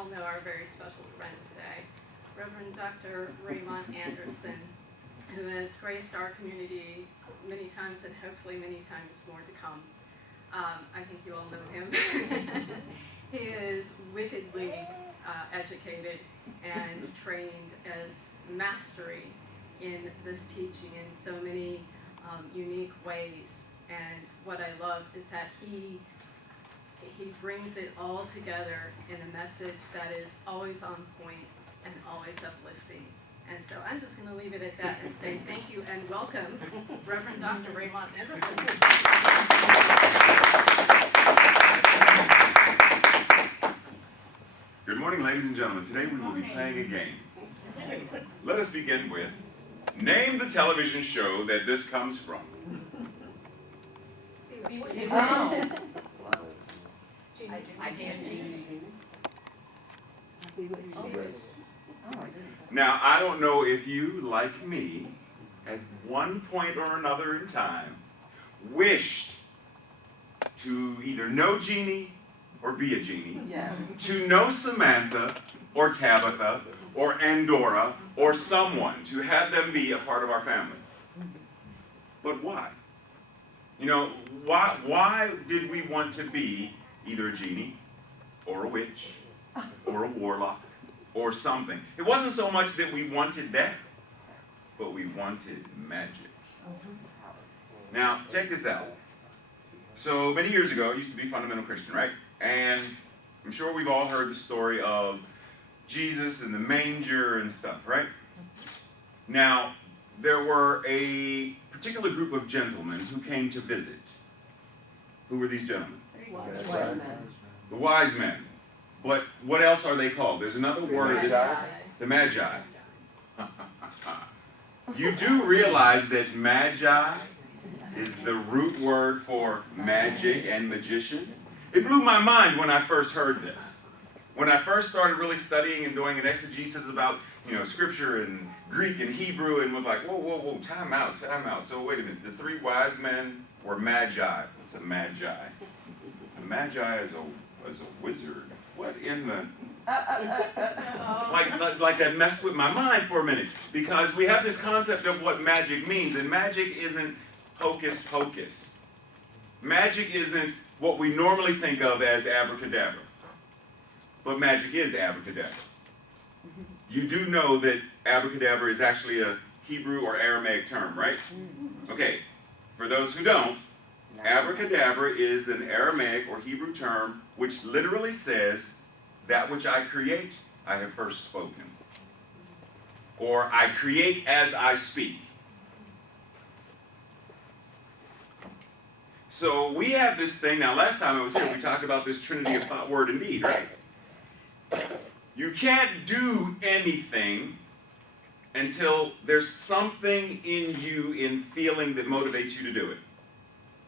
all know our very special friend today, Reverend Dr. Raymont Anderson, who has graced our community many times and hopefully many times more to come. I think you all know him. He is wickedly educated and trained as mastery in this teaching in so many unique ways. And what I love is that he brings it all together in a message that is always on point and always uplifting. And so I'm just going to leave it at that and say thank you and welcome, Reverend Dr. Raymont Anderson. Good morning, ladies and gentlemen. Today we will be playing a game. Let us begin with, name the television show that this comes from. Now, I don't know if you, like me, at one point or another in time, wished to either know Jeannie or be a genie, to know Samantha or Tabitha or Andorra or someone, to have them be a part of our family. But why? You know, why did we want to be either a genie or a witch or a warlock or something? It wasn't so much that we wanted that, but we wanted magic. Now, check this out. So many years ago, I used to be fundamental Christian, right? And I'm sure we've all heard the story of Jesus and the manger and stuff, right? Now, there were a particular group of gentlemen who came to visit. Who were these gentlemen? Wise men. The wise men. But what else are they called? There's another word that's the Magi. You do realize that Magi is the root word for magic and magician? It blew my mind when I first heard this. When I first started really studying and doing an exegesis about, scripture and Greek and Hebrew, and was like, whoa, time out. So wait a minute, the three wise men were magi. What's a magi? A magi is a wizard. What in the... like that messed with my mind for a minute, because we have this concept of what magic means, and magic isn't hocus pocus. Magic isn't what we normally think of as abracadabra. But magic is abracadabra. You do know that abracadabra is actually a Hebrew or Aramaic term, right? Okay, for those who don't, abracadabra is an Aramaic or Hebrew term which literally says, that which I create, I have first spoken. Or I create as I speak. So we have this thing, now last time I was here, we talked about this trinity of thought, word, and deed, right? You can't do anything until there's something in you in feeling that motivates you to do it.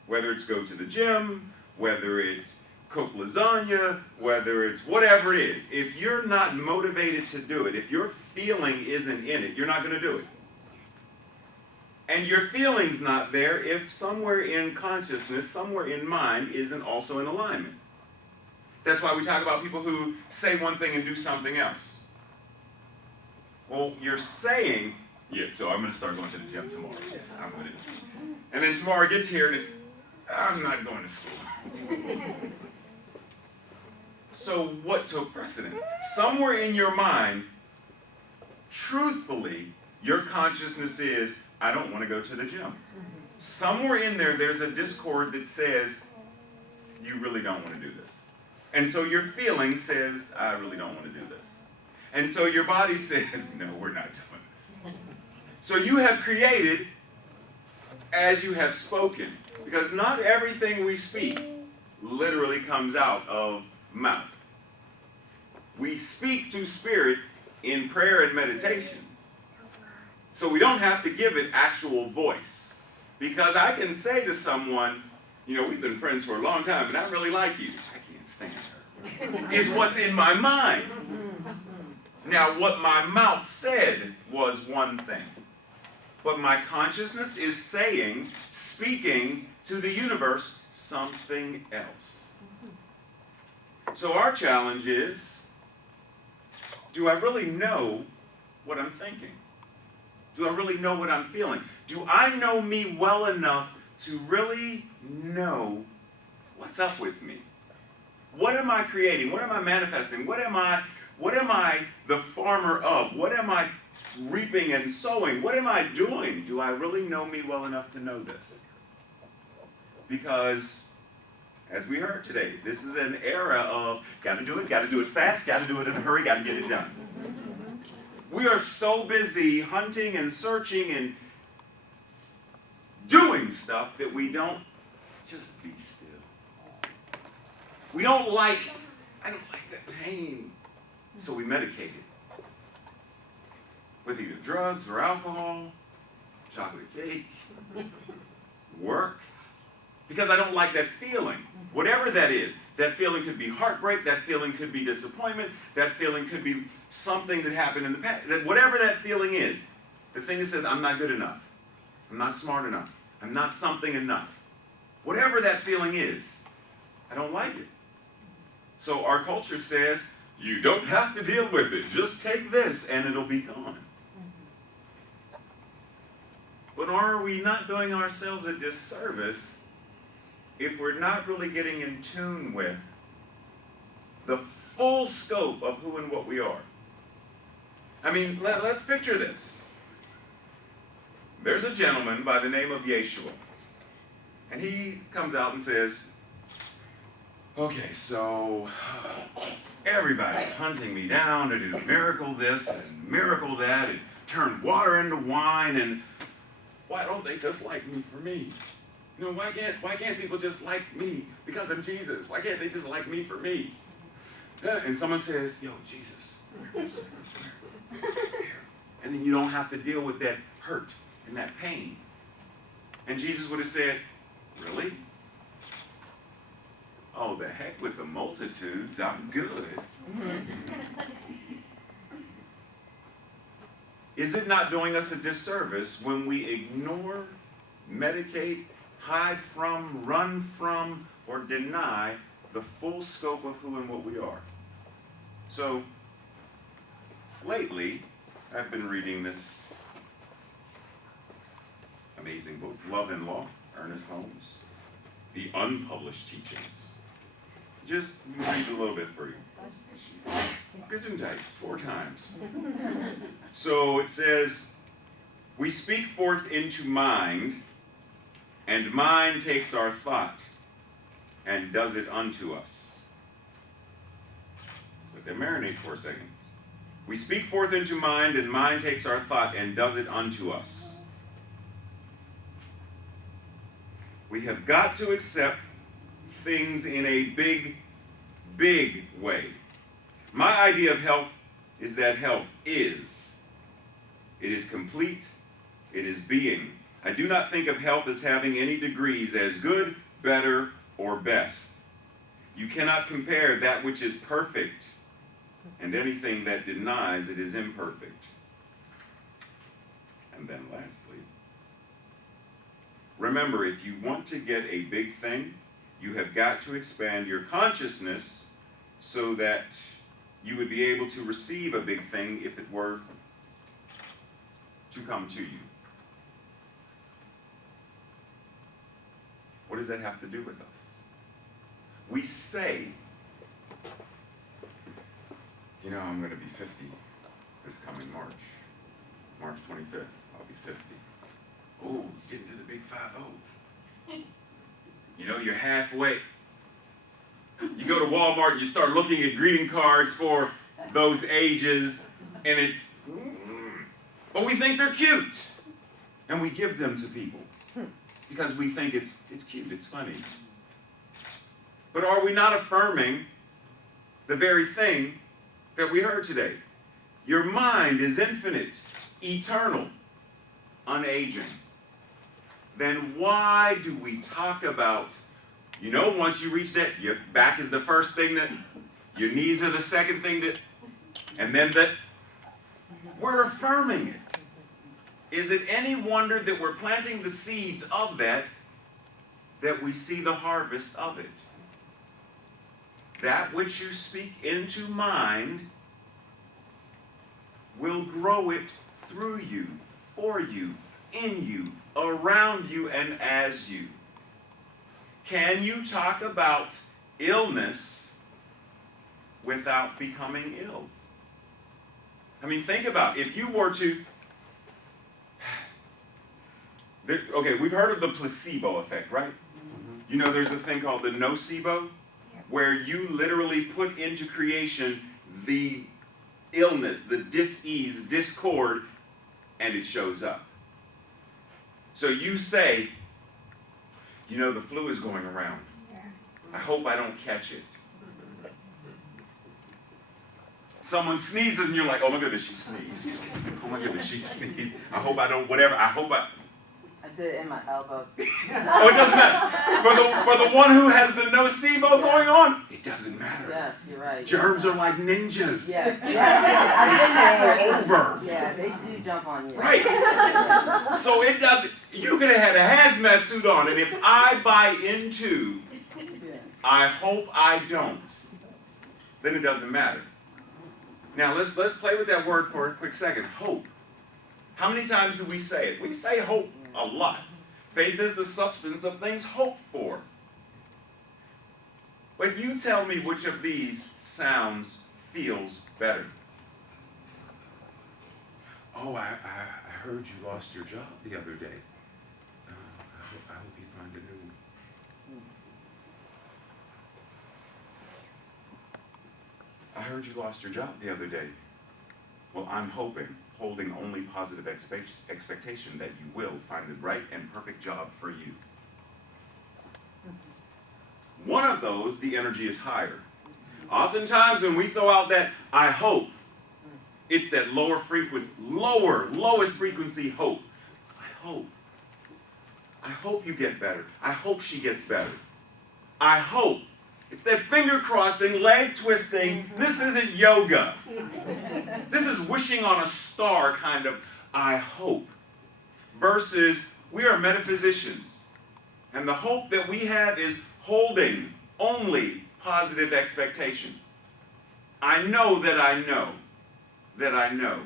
Whether it's go to the gym, whether it's cook lasagna, whether it's whatever it is. If you're not motivated to do it, if your feeling isn't in it, you're not going to do it. And your feeling's not there if somewhere in consciousness, somewhere in mind, isn't also in alignment. That's why we talk about people who say one thing and do something else. Well, you're saying, yes, so I'm going to start going to the gym tomorrow. Yes, I'm going to. And then tomorrow gets here and it's, I'm not going to school. So what took precedent? Somewhere in your mind, truthfully, your consciousness is, I don't want to go to the gym. Somewhere in there, there's a discord that says, you really don't want to do this. And so your feeling says, I really don't want to do this. And so your body says, no, we're not doing this. So you have created as you have spoken. Because not everything we speak literally comes out of mouth. We speak to spirit in prayer and meditation. So we don't have to give it actual voice. Because I can say to someone, we've been friends for a long time, and I really like you. I can't stand her. Is what's in my mind. Now, what my mouth said was one thing. But my consciousness is saying, speaking to the universe, something else. So our challenge is, do I really know what I'm thinking? Do I really know what I'm feeling? Do I know me well enough to really know what's up with me? What am I creating? What am I manifesting? What am I the farmer of? What am I reaping and sowing? What am I doing? Do I really know me well enough to know this? Because, as we heard today, this is an era of got to do it fast, got to do it in a hurry, got to get it done. We are so busy hunting and searching and doing stuff that we don't just be still. I don't like that pain, so we medicate it with either drugs or alcohol, chocolate cake, work, because I don't like that feeling. Whatever that is, that feeling could be heartbreak, that feeling could be disappointment, that feeling could be something that happened in the past. Whatever that feeling is, the thing that says, I'm not good enough, I'm not smart enough, I'm not something enough. Whatever that feeling is, I don't like it. So our culture says, you don't have to deal with it. Just take this and it'll be gone. But are we not doing ourselves a disservice if we're not really getting in tune with the full scope of who and what we are? I mean, let's picture this. There's a gentleman by the name of Yeshua, and he comes out and says, okay, so everybody's hunting me down to do miracle this and miracle that and turn water into wine, and why don't they just like me for me? You know, why can't people just like me because I'm Jesus? Why can't they just like me for me? And someone says, yo, Jesus. And then you don't have to deal with that hurt and that pain. And Jesus would have said, really? Oh, the heck with the multitudes, I'm good. Is it not doing us a disservice when we ignore, medicate, hide from, run from, or deny the full scope of who and what we are? So, lately, I've been reading this amazing book, Love and Law, Ernest Holmes, the unpublished teachings. Just read a little bit for you. Gesundheit, 4 times. So it says, we speak forth into mind, and mind takes our thought and does it unto us. Let that marinate for a second. We speak forth into mind, and mind takes our thought and does it unto us. We have got to accept things in a big, big way. My idea of health is that health is. It is complete. It is being. I do not think of health as having any degrees as good, better, or best. You cannot compare that which is perfect and anything that denies it is imperfect. And then lastly, remember, if you want to get a big thing, you have got to expand your consciousness so that you would be able to receive a big thing if it were to come to you. What does that have to do with us? We say, you know, I'm going to be 50 this coming March. March 25th, I'll be 50. Oh, you're getting to the big 5-0. You know, you're halfway. You go to Walmart, you start looking at greeting cards for those ages, and but we think they're cute. And we give them to people because we think it's cute, it's funny. But are we not affirming the very thing that we heard today? Your mind is infinite, eternal, unaging. Then why do we talk about, you know, once you reach that, your back is the first thing that, your knees are the second thing that, and then we're affirming it. Is it any wonder that we're planting the seeds of that we see the harvest of it? That which you speak into mind will grow it through you, for you, in you, around you, and as you. Can you talk about illness without becoming ill? I mean, think about if you were to... Okay, we've heard of the placebo effect, right? You know, there's a thing called the nocebo, where you literally put into creation the illness, the dis-ease, discord, and it shows up. So you say, you know, the flu is going around. I hope I don't catch it. Someone sneezes and you're like, oh my goodness, she sneezed. Oh my goodness, she sneezed. I hope I don't, whatever, I did it in my elbow. Oh, it doesn't matter. For the one who has the nocebo going on, it doesn't matter. Yes, you're right. Germs are like ninjas. Yes. It's all over. Yeah, they do jump on you. Right. So it doesn't, you could have had a hazmat suit on, and if I buy into, I hope I don't, then it doesn't matter. Now let's play with that word for a quick second. Hope. How many times do we say it? We say hope a lot. Faith is the substance of things hoped for. But you tell me which of these sounds, feels better. Oh, I heard you lost your job the other day. I hope you find a new one. I heard you lost your job the other day. Well, I'm holding only positive expectation that you will find the right and perfect job for you. One of those, the energy is higher. Oftentimes when we throw out that I hope, it's that lowest frequency hope. I hope you get better. I hope she gets better. I hope. It's that finger crossing, leg twisting. This isn't yoga. This is wishing on a star kind of I hope. Versus we are metaphysicians. And the hope that we have is holding only positive expectation. I know that I know that I know.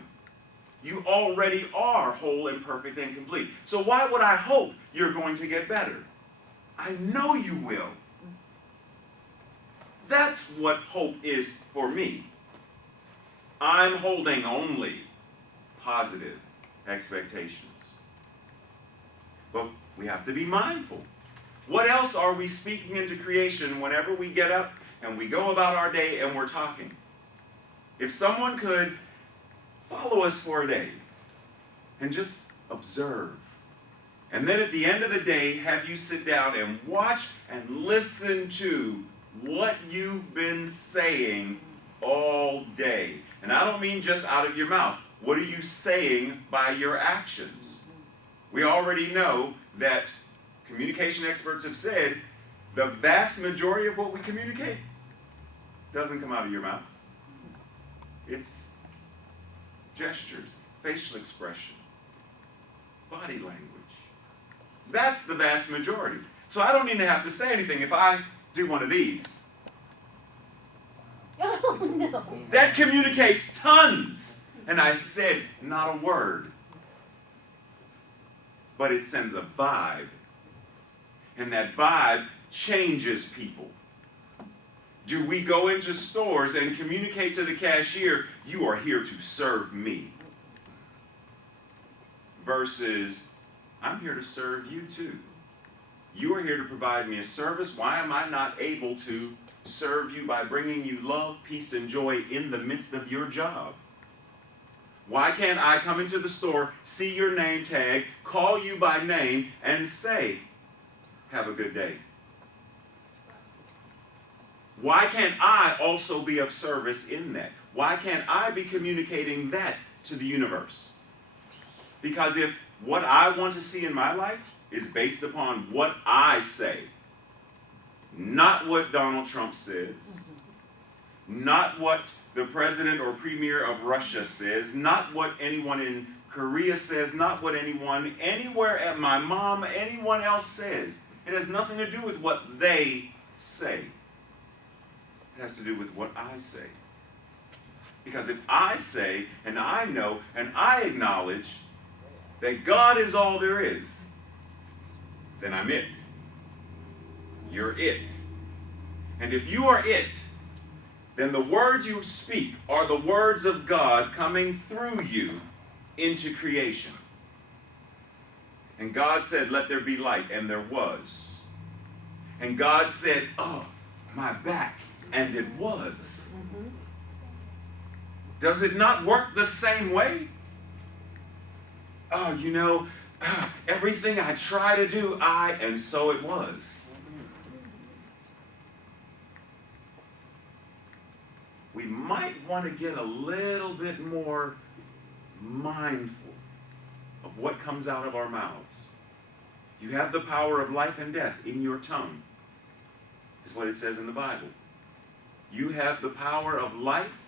You already are whole and perfect and complete. So why would I hope you're going to get better? I know you will. That's what hope is for me. I'm holding only positive expectations. But we have to be mindful. What else are we speaking into creation whenever we get up and we go about our day and we're talking? If someone could follow us for a day and just observe, and then at the end of the day have you sit down and watch and listen to what you've been saying all day. And I don't mean just out of your mouth. What are you saying by your actions? We already know that communication experts have said the vast majority of what we communicate doesn't come out of your mouth. It's gestures, facial expression, body language. That's the vast majority. So I don't even have to say anything if I do one of these. Oh, no. That communicates tons. And I said not a word. But it sends a vibe. And that vibe changes people. Do we go into stores and communicate to the cashier, you are here to serve me? Versus, I'm here to serve you too. You are here to provide me a service. Why am I not able to serve you by bringing you love, peace, and joy in the midst of your job? Why can't I come into the store, see your name tag, call you by name, and say, have a good day? Why can't I also be of service in that? Why can't I be communicating that to the universe? Because if what I want to see in my life is based upon what I say, not what Donald Trump says, not what the president or premier of Russia says, not what anyone in Korea says, not what anyone anywhere at my mom, anyone else says. It has nothing to do with what they say. It has to do with what I say. Because Because if I say, and I know, and I acknowledge that God is all there is, then I'm it. You're it. And if you are it, then the words you speak are the words of God coming through you into creation. And God said, let there be light, and there was. And God said, oh, my back, and it was. Does it not work the same way? Oh, everything I try to do, and so it was. We might want to get a little bit more mindful of what comes out of our mouths. You have the power of life and death in your tongue, is what it says in the Bible. You have the power of life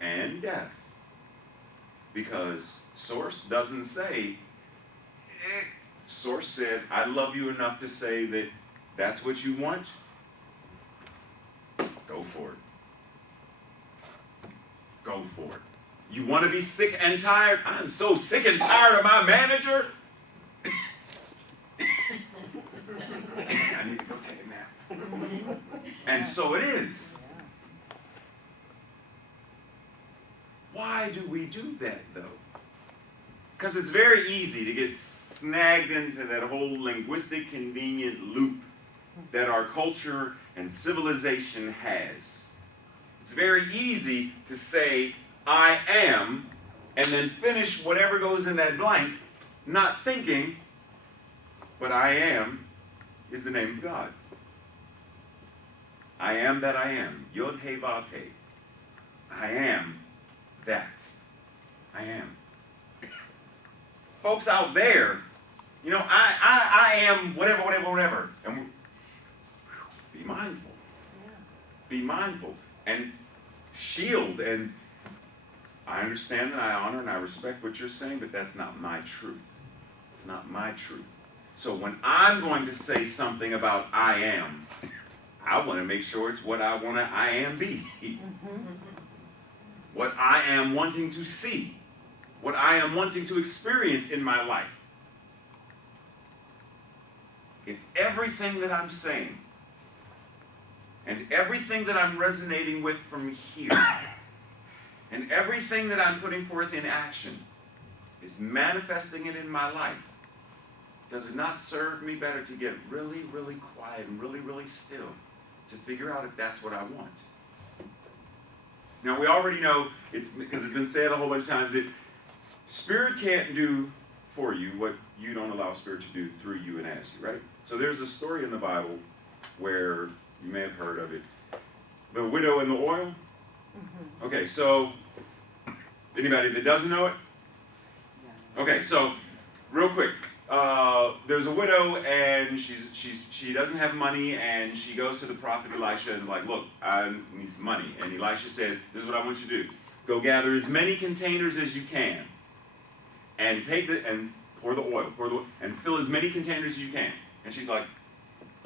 and death. Because Source doesn't say, Source says, I love you enough to say that that's what you want. Go for it. Go for it. You want to be sick and tired? I'm so sick and tired of my manager. I need to go take a nap. And so it is. Why do we do that, though? Because it's very easy to get snagged into that whole linguistic convenient loop that our culture and civilization has. It's very easy to say, I am, and then finish whatever goes in that blank, not thinking, but I am is the name of God. I am that I am. Yod He Vav He. I am that. I am. Folks out there, I am whatever. And be mindful. Yeah. Be mindful. And shield. And I understand and I honor and I respect what you're saying, but that's not my truth. It's not my truth. So when I'm going to say something about I am, I want to make sure it's what I want to I am be. What I am wanting to see. What I am wanting to experience in my life. If everything that I'm saying and everything that I'm resonating with from here and everything that I'm putting forth in action is manifesting it in my life, does it not serve me better to get really, really quiet and really, really still to figure out if that's what I want? Now, we already know, because it's been said a whole bunch of times, that Spirit can't do for you what you don't allow Spirit to do through you and as you, right? So there's a story in the Bible where you may have heard of it. The widow and the oil. Okay, so anybody that doesn't know it? Okay, so real quick. There's a widow and she doesn't have money and she goes to the prophet Elisha and is like, look, I need some money. And Elisha says, this is what I want you to do. Go gather as many containers as you can and and pour the oil, and fill as many containers as you can. And she's like,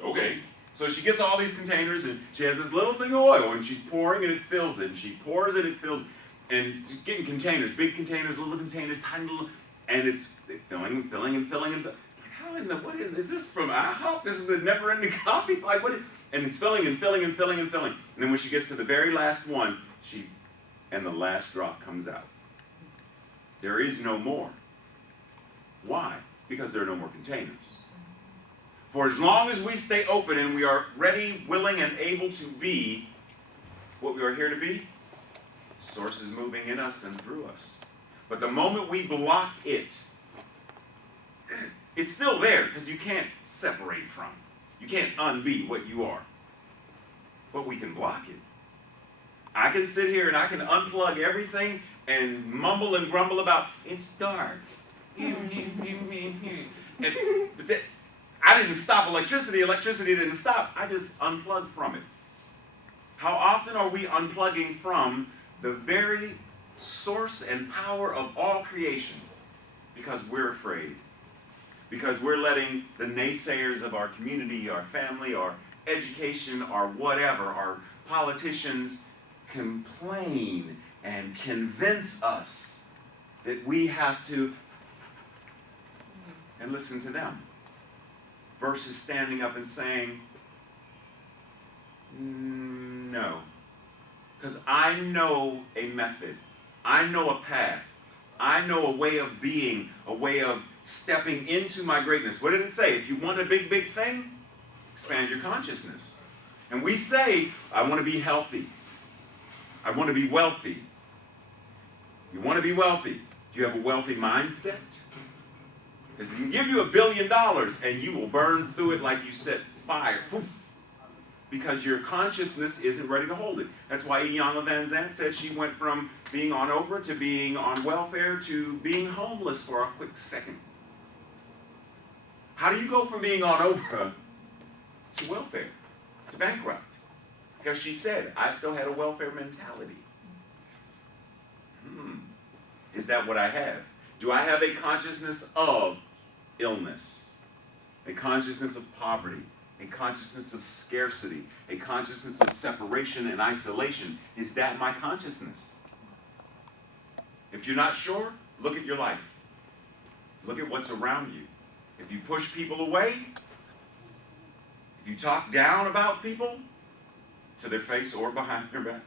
okay. So she gets all these containers and she has this little thing of oil and she's pouring and it fills it. And she pours it, it fills it. And she's getting containers, big containers, little containers, tiny little, and it's filling and filling and filling and filling. How in the, what is this from IHOP? This is the never-ending coffee? Like, what? And it's filling and filling and filling and filling. And then when she gets to the very last one, and the last drop comes out. There is no more. Why? Because there are no more containers. For as long as we stay open and we are ready, willing, and able to be what we are here to be, Source is moving in us and through us. But the moment we block it, it's still there because you can't separate from it. You can't unbe what you are. But we can block it. I can sit here and I can unplug everything and mumble and grumble about, it's dark. But I didn't stop electricity. Electricity didn't stop. I just unplugged from it. How often are we unplugging from the very source and power of all creation? Because we're afraid. Because we're letting the naysayers of our community, our family, our education, our whatever, our politicians complain and convince us that we have to, and listen to them, versus standing up and saying, no. Because I know a method. I know a path. I know a way of being, a way of stepping into my greatness. What did it say? If you want a big, big thing, expand your consciousness. And we say, I want to be healthy. I want to be wealthy. You want to be wealthy. Do you have a wealthy mindset? Because he can give you $1 billion and you will burn through it like you set fire. Poof. Because your consciousness isn't ready to hold it. That's why Iyanla Vanzant said she went from being on Oprah to being on welfare to being homeless for a quick second. How do you go from being on Oprah to welfare, to bankrupt? Because she said, I still had a welfare mentality. Is that what I have? Do I have a consciousness of illness? A consciousness of poverty? A consciousness of scarcity? A consciousness of separation and isolation? Is that my consciousness? If you're not sure, look at your life. Look at what's around you. If you push people away, if you talk down about people, to their face or behind their back,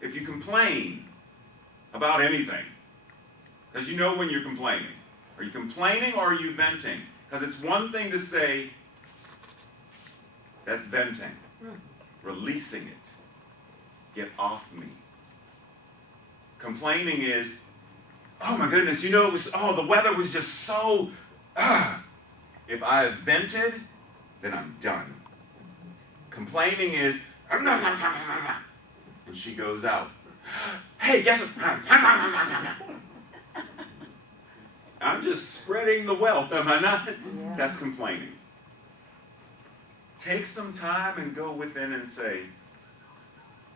if you complain about anything, because you know when you're complaining. Are you complaining or are you venting? Because it's one thing to say, that's venting. Releasing it. Get off me. Complaining is, oh my goodness, you know, the weather was just so, If I have vented, then I'm done. Complaining is, and she goes out. Hey, guess what? I'm just spreading the wealth, am I not? Yeah. That's complaining. Take some time and go within and say,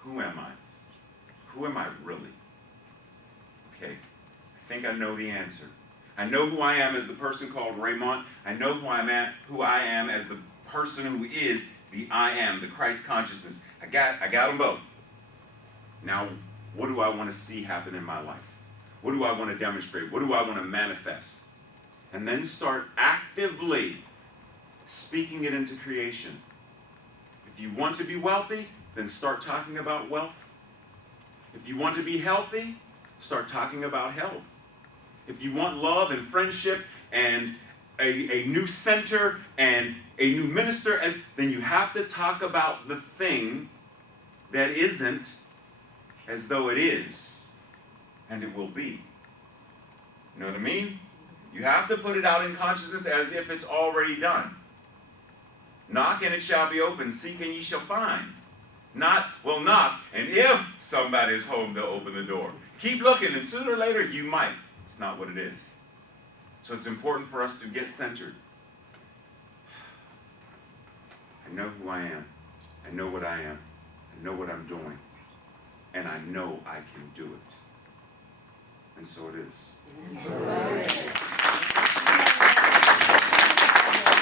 who am I? Who am I really? Okay, I think I know the answer. I know who I am as the person called Raymont. I know who I am as the person who is the I am, the Christ consciousness. I got them both. Now, what do I want to see happen in my life? What do I want to demonstrate? What do I want to manifest? And then start actively speaking it into creation. If you want to be wealthy, then start talking about wealth. If you want to be healthy, start talking about health. If you want love and friendship and a new center and a new minister, then you have to talk about the thing that isn't as though it is, and it will be. You know what I mean? You have to put it out in consciousness as if it's already done. Knock and it shall be opened. Seek and ye shall find. Knock, and if somebody is home, they'll open the door. Keep looking, and sooner or later you might. It's not what it is. So it's important for us to get centered. I know who I am. I know what I am. I know what I'm doing. And I know I can do it. And so it is.